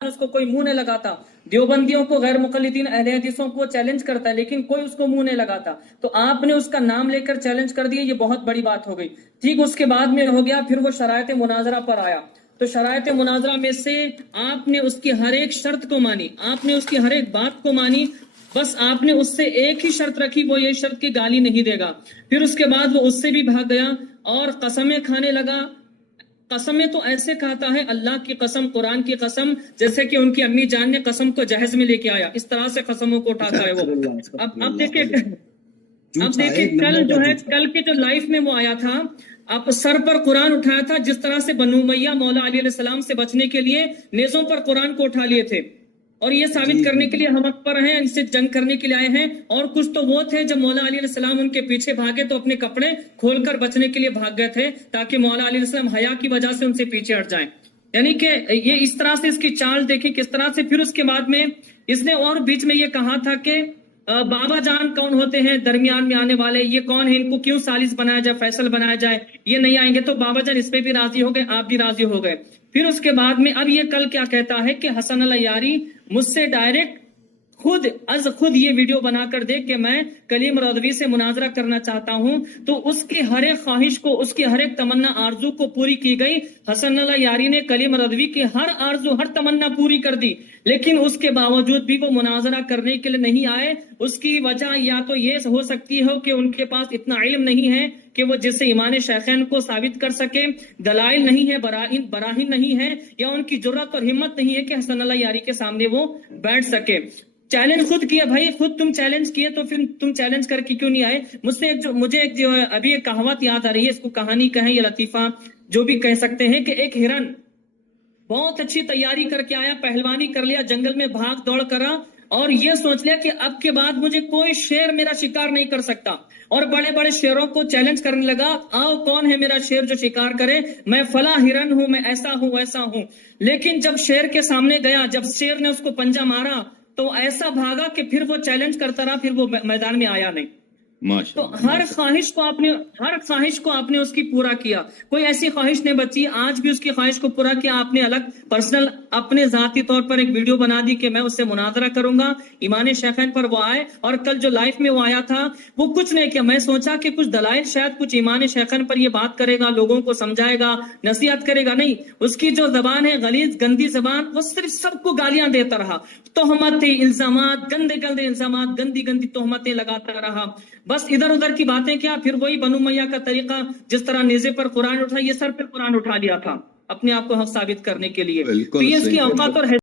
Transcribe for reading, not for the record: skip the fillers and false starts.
اس کو کوئی منہ نہیں لگاتا، دیوبندیوں کو، غیر مقلدین اہل حدیثوں کو چیلنج کرتا ہے لیکن کوئی اس کو منہ نہیں لگاتا، تو آپ نے اس کا نام لے کر چیلنج کر دیا، یہ بہت بڑی بات ہو گئی۔ ٹھیک اس کے بعد میں ہو گیا، پھر وہ شرائط مناظرہ پر آیا، تو شرائط مناظرہ میں سے آپ نے اس کی ہر ایک شرط کو مانی، آپ نے اس کی ہر ایک بات کو مانی، بس آپ نے اس سے ایک ہی شرط رکھی، وہ یہ شرط کی گالی نہیں دے گا۔ پھر اس کے بعد وہ اس سے بھی بھاگ گیا اور قسمیں کھانے لگا۔ قسمیں تو ایسے کھاتا ہے، اللہ کی قسم، قرآن کی قسم، جیسے کہ ان کی امی جان نے قسم کو جہیز میں لے کے آیا، اس طرح سے قسموں کو اٹھاتا ہے وہ۔ اب دیکھیں کل جو ہے، کل کے جو لائف میں وہ آیا تھا، اب سر پر قرآن اٹھایا تھا، جس طرح سے بنو امیہ مولا علی علیہ السلام سے بچنے کے لیے نیزوں پر قرآن کو اٹھا لیے تھے، اور یہ ثابت کرنے کے لیے ہم حق پر ہیں، ان سے جنگ کرنے کے لیے آئے ہیں۔ اور کچھ تو وہ تھے جب مولا علی علیہ السلام ان کے پیچھے بھاگے تو اپنے کپڑے کھول کر بچنے کے لیے بھاگ گئے تھے، تاکہ مولا علی علیہ السلام حیا کی وجہ سے ان سے پیچھے ہٹ جائیں۔ یعنی کہ یہ اس طرح سے اس کی چال دیکھیں کس طرح سے۔ پھر اس کے بعد میں اس نے اور بیچ میں یہ کہا تھا کہ بابا جان کون ہوتے ہیں درمیان میں آنے والے، یہ کون ہے، ان کو کیوں ثالث بنایا جائے، فیصل بنایا جائے، یہ نہیں آئیں گے، تو بابا جان اس پہ بھی راضی ہو گئے، آپ بھی راضی ہو گئے۔ پھر اس کے بعد میں اب یہ کل کیا کہتا ہے کہ حسن اللہ یاری مجھ سے ڈائریکٹ خود یہ ویڈیو بنا کر دے کہ میں کلیم رضوی سے مناظرہ کرنا چاہتا ہوں، تو اس کی ہر ایک خواہش کو، اس کی ہر ایک تمنا آرزو کو پوری کی گئی۔ حسن اللہ یاری نے کلیم رضوی کی ہر آرزو، ہر تمنا پوری کر دی، لیکن اس کے باوجود بھی وہ مناظرہ کرنے کے لیے نہیں آئے۔ اس کی وجہ یا تو یہ ہو سکتی ہے کہ ان کے پاس اتنا علم نہیں ہے کہ وہ جسے ایمان شیخین کو ثابت کر سکے، دلائل نہیں ہے، براہین نہیں ہے، یا ان کی جرات اور ہمت نہیں ہے کہ حسن اللہ یاری کے سامنے وہ بیٹھ سکے۔ چیلنج خود کیا بھائی، خود تم چیلنج کیے تو پھر تم چیلنج کر کے کیوں نہیں آئے؟ مجھے ابھی ایک کہاوت یاد آ رہی ہے، اس کو کہانی کہیں یا لطیفہ جو بھی کہہ سکتے ہیں، کہ ایک ہرن بہت اچھی تیاری کر کے آیا، پہلوانی کر لیا، جنگل میں بھاگ دوڑ کرا، اور یہ سوچ لیا کہ اب کے بعد مجھے کوئی شیر میرا شکار نہیں کر سکتا، اور بڑے بڑے شیروں کو چیلنج کرنے لگا، آؤ کون ہے میرا شیر جو شکار کرے، میں فلاں ہرن ہوں، میں ایسا ہوں ویسا ہوں۔ لیکن جب شیر کے سامنے گیا، جب شیر نے اس کو پنجہ مارا تو ایسا بھاگا کہ پھر وہ چیلنج کرتا رہا، پھر وہ میدان میں آیا نہیں۔ تو ہر خواہش کو آپ نے اس کی پورا کیا، کوئی ایسی خواہش نہیں بچی، آج بھی اس کی خواہش کو پورا کیا آپ نے۔ الگ پرسنل اپنے ذاتی طور پر ایک ویڈیو بنا دی کہ میں اس سے مناظرہ کروں گا، ایمان شیخین پر وہ آئے، اور کل جو لائف میں وہ آیا تھا وہ کچھ نہیں کیا، میں سوچا کہ کچھ دلائل شاید کچھ ایمان شیخین پر یہ بات کرے گا، لوگوں کو سمجھائے گا، نصیحت کرے گا، نہیں، اس کی جو زبان ہے غلیظ گندی زبان، وہ صرف سب کو گالیاں دیتا رہا، تہمت، الزامات، گندے الزامات، گندی تہمتیں لگاتا رہا، بس ادھر ادھر کی باتیں کیا۔ پھر وہی بنو امیہ کا طریقہ، جس طرح نیزے پر قرآن اٹھا، یہ سر پہ قرآن اٹھا لیا تھا اپنے آپ کو حق ثابت کرنے کے لیے۔ تو یہ اس کی اوقات اور